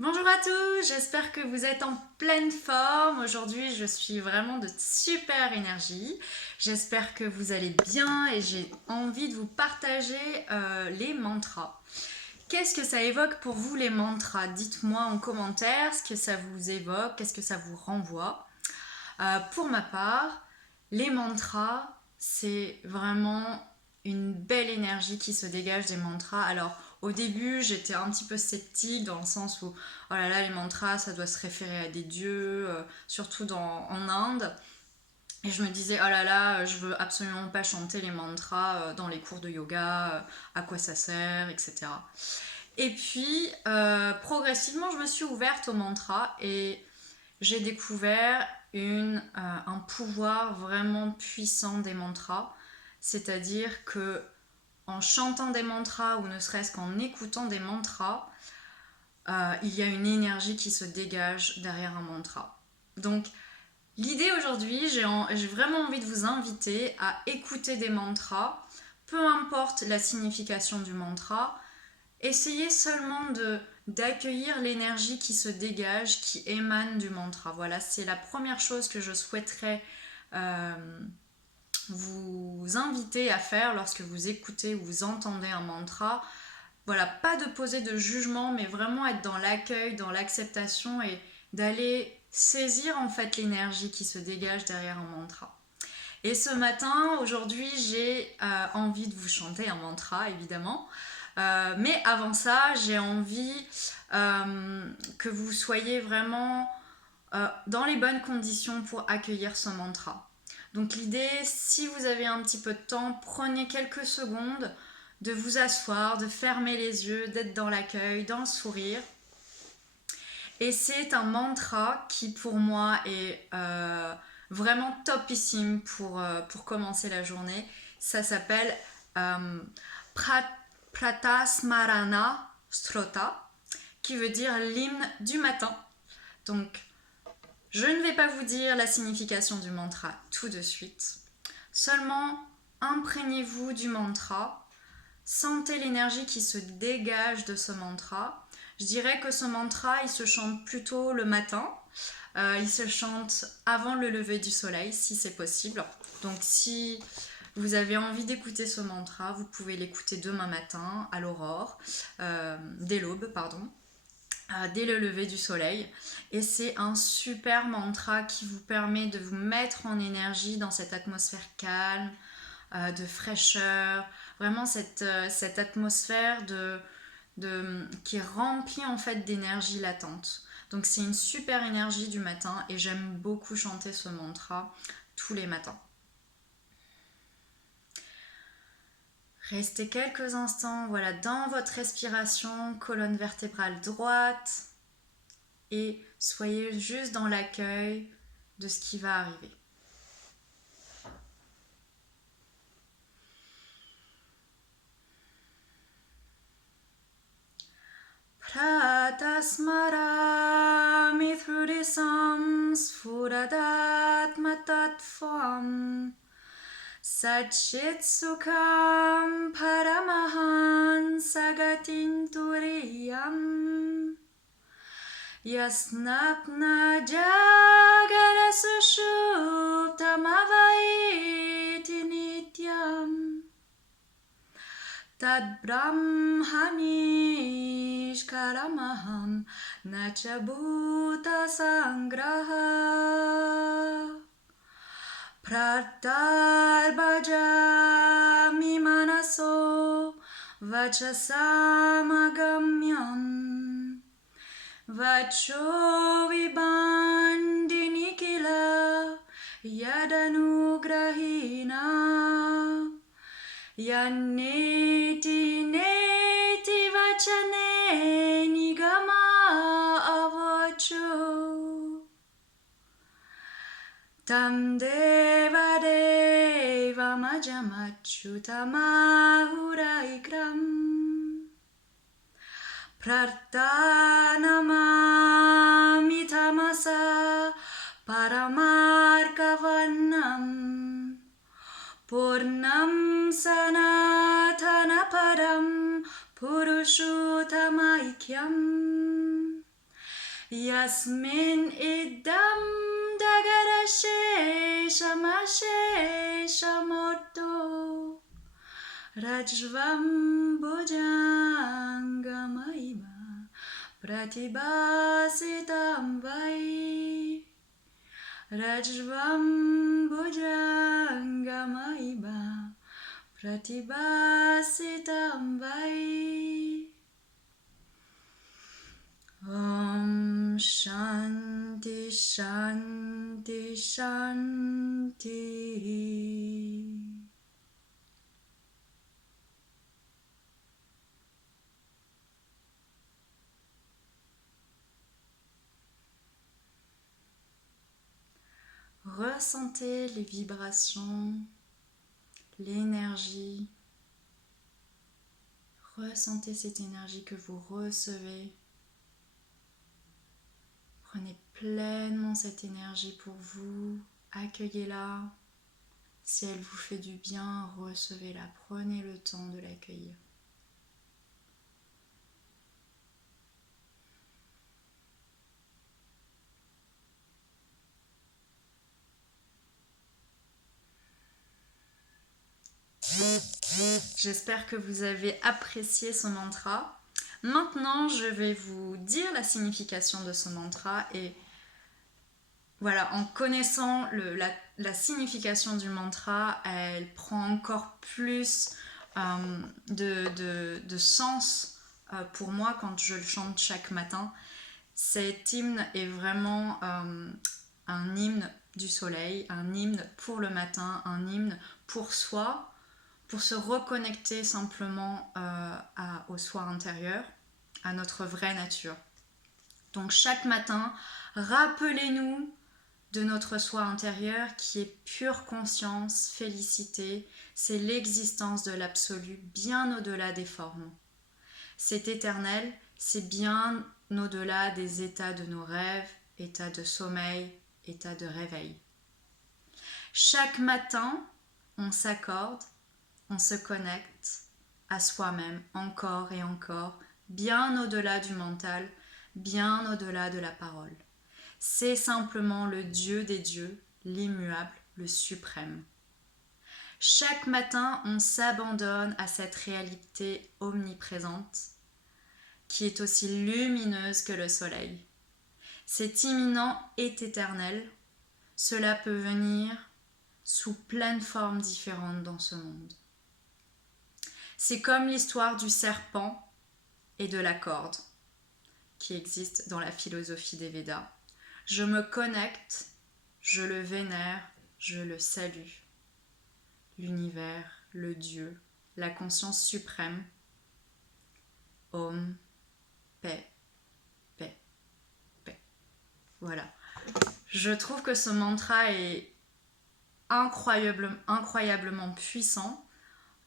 Bonjour à tous, j'espère que vous êtes en pleine forme. Aujourd'hui, je suis vraiment de super énergie. J'espère que vous allez bien et j'ai envie de vous partager les mantras. Qu'est-ce que ça évoque pour vous les mantras? Dites-moi en commentaire ce que ça vous évoque, qu'est-ce que ça vous renvoie. Pour ma part, les mantras, c'est vraiment une belle énergie qui se dégage des mantras. Alors, au début, j'étais un petit peu sceptique dans le sens où, oh là là, les mantras, ça doit se référer à des dieux, surtout en Inde. Et je me disais, oh là là, je veux absolument pas chanter les mantras dans les cours de yoga, à quoi ça sert, etc. Et puis, progressivement, je me suis ouverte aux mantras et j'ai découvert un pouvoir vraiment puissant des mantras. C'est-à-dire que en chantant des mantras ou ne serait-ce qu'en écoutant des mantras, il y a une énergie qui se dégage derrière un mantra. Donc l'idée aujourd'hui, j'ai vraiment envie de vous inviter à écouter des mantras, peu importe la signification du mantra, essayez seulement d'accueillir l'énergie qui se dégage, qui émane du mantra. Voilà, c'est la première chose que je souhaiterais euh, vous inviter à faire lorsque vous écoutez ou vous entendez un mantra. Voilà, pas de poser de jugement, mais vraiment être dans l'accueil, dans l'acceptation et d'aller saisir en fait l'énergie qui se dégage derrière un mantra. Et ce matin, aujourd'hui, j'ai envie de vous chanter un mantra, évidemment. Mais avant ça, j'ai envie que vous soyez vraiment dans les bonnes conditions pour accueillir ce mantra. Donc l'idée, si vous avez un petit peu de temps, prenez quelques secondes de vous asseoir, de fermer les yeux, d'être dans l'accueil, dans le sourire. Et c'est un mantra qui pour moi est vraiment topissime pour commencer la journée. Ça s'appelle euh, Pratasmarana Strota, qui veut dire l'hymne du matin. Donc, je ne vais pas vous dire la signification du mantra tout de suite. Seulement, imprégnez-vous du mantra. Sentez l'énergie qui se dégage de ce mantra. Je dirais que ce mantra, il se chante plutôt le matin. Il se chante avant le lever du soleil, si c'est possible. Donc, si vous avez envie d'écouter ce mantra, vous pouvez l'écouter demain matin, à l'aurore, dès l'aube, pardon, dès le lever du soleil. Et c'est un super mantra qui vous permet de vous mettre en énergie dans cette atmosphère calme, de fraîcheur, vraiment cette atmosphère qui est remplie en fait d'énergie latente. Donc c'est une super énergie du matin et j'aime beaucoup chanter ce mantra tous les matins. Restez quelques instants, voilà, dans votre respiration, colonne vertébrale droite et soyez juste dans l'accueil de ce qui va arriver. Pratasmarami thrudisam sfuradatmatattvam Satchit sukham paramahan sagatin turiyam Yasnapna jagara sushuptamavaiti nityam Tad brahmanish karamaham nachabhuta sangraha Pratar bhajami manaso vachasamagamyam Vacho vibandini kila yadanugrahina Yanneti neti vachane nigama avacho Tam deva deva majamachyutamahuraikram Prarthanamami tamasa paramarkavanam Purnam sanatana param purushotamaikyam Yasmin idam dagarashe shamashe shamoto Rajvam bhujangamaiva pratibhasitam vai Rajvam bhujangamaiva pratibhasitam vai Om Shanti Shanti Shanti. Ressentez les vibrations, l'énergie. Ressentez cette énergie que vous recevez. Prenez pleinement cette énergie pour vous, accueillez-la. Si elle vous fait du bien, recevez-la. Prenez le temps de l'accueillir. J'espère que vous avez apprécié ce mantra. Maintenant, je vais vous dire la signification de ce mantra et voilà, en connaissant la signification du mantra, elle prend encore plus de sens pour moi quand je le chante chaque matin. Cet hymne est vraiment un hymne du soleil, un hymne pour le matin, un hymne pour soi, pour se reconnecter simplement au soi intérieur, à notre vraie nature. Donc chaque matin, rappelez-nous de notre soi intérieur qui est pure conscience, félicité, c'est l'existence de l'absolu bien au-delà des formes. C'est éternel, c'est bien au-delà des états de nos rêves, états de sommeil, états de réveil. Chaque matin, on s'accorde, on se connecte à soi-même encore et encore, bien au-delà du mental, bien au-delà de la parole. C'est simplement le Dieu des dieux, l'immuable, le suprême. Chaque matin, on s'abandonne à cette réalité omniprésente qui est aussi lumineuse que le soleil. C'est imminent et éternel. Cela peut venir sous plein de formes différentes dans ce monde. C'est comme l'histoire du serpent et de la corde qui existe dans la philosophie des Védas. Je me connecte, je le vénère, je le salue. L'univers, le Dieu, la conscience suprême. Om, paix, paix, paix. Voilà. Je trouve que ce mantra est incroyablement puissant.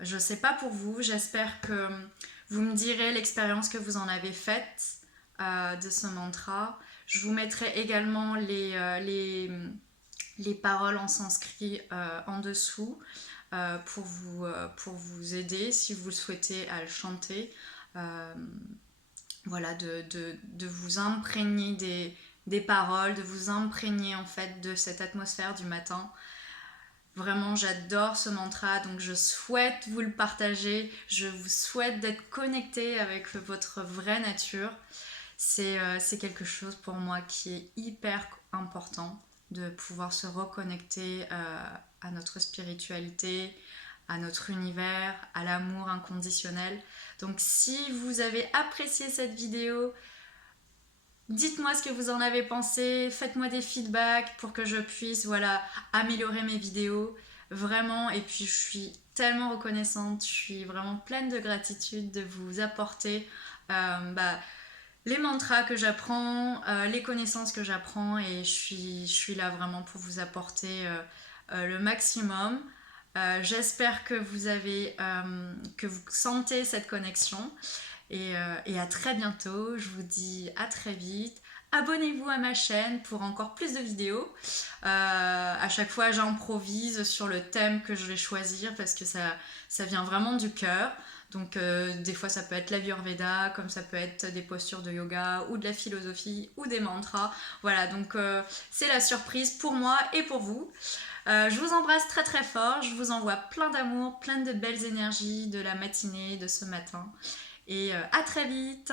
Je ne sais pas pour vous, j'espère que vous me direz l'expérience que vous en avez faite de ce mantra. Je vous mettrai également les paroles en sanskrit en dessous pour vous aider si vous le souhaitez à le chanter. Voilà, de vous imprégner des paroles, de vous imprégner en fait de cette atmosphère du matin. Vraiment, j'adore ce mantra, donc je souhaite vous le partager. Je vous souhaite d'être connecté avec votre vraie nature. C'est quelque chose pour moi qui est hyper important, de pouvoir se reconnecter à notre spiritualité, à notre univers, à l'amour inconditionnel. Donc si vous avez apprécié cette vidéo, dites-moi ce que vous en avez pensé, faites-moi des feedbacks pour que je puisse améliorer mes vidéos, vraiment. Et puis je suis tellement reconnaissante, je suis vraiment pleine de gratitude de vous apporter les mantras que j'apprends, les connaissances que j'apprends, et je suis là vraiment pour vous apporter le maximum. J'espère que que vous sentez cette connexion. Et à très bientôt, je vous dis à très vite. Abonnez-vous à ma chaîne pour encore plus de vidéos. À chaque fois, j'improvise sur le thème que je vais choisir parce que ça vient vraiment du cœur. Donc des fois ça peut être l'Ayurveda, comme ça peut être des postures de yoga ou de la philosophie ou des mantras. Voilà, donc c'est la surprise pour moi et pour vous. Je vous embrasse très très fort, je vous envoie plein d'amour, plein de belles énergies de la matinée, de ce matin. Et à très vite!